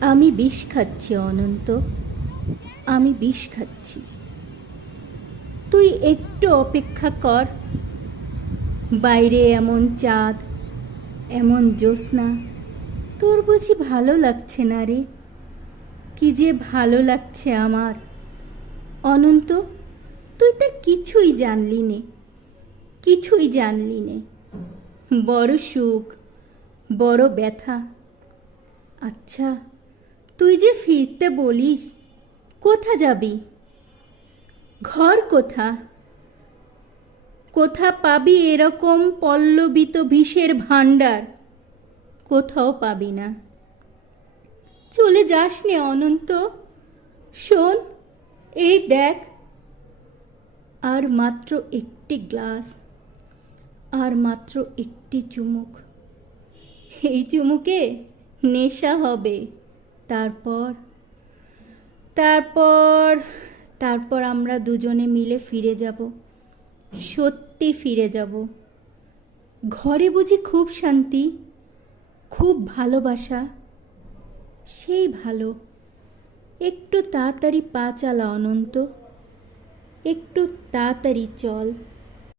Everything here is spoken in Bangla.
আমি বিষ খাচ্ছি অনন্ত, আমি বিষ খাচ্ছি। তুই একটু অপেক্ষা কর। বাইরে এমন চাঁদ, এমন জ্যোৎস্না, তোর বুঝি ভালো লাগছে না রে? কি যে ভালো লাগছে আমার। অনন্ত, তুই তার কিছুই জানলি নে, কিছুই জানলি নে। বড় সুখ, বড় ব্যথা। আচ্ছা, তুই যে ফিরতে বলিস, কোথা যাবি? ঘর কোথা? কোথা পাবি এরকম পল্লবিত বিষের ভাণ্ডার? কোথাও পাবি না। চলে যাস নে অনন্ত। শোন, এই দেখ, আর মাত্র একটি গ্লাস, আর মাত্র একটি চুমুক। এই চুমুকে নেশা হবে। তারপর তারপর তারপর আমরা দুজনে মিলে ফিরে যাব, সত্যি ফিরে যাব। ঘরে বুঝি খুব শান্তি, খুব ভালোবাসা। সেই ভালো। একটু তাড়াতাড়ি পা চালা অনন্ত, একটু তাড়াতাড়ি চল।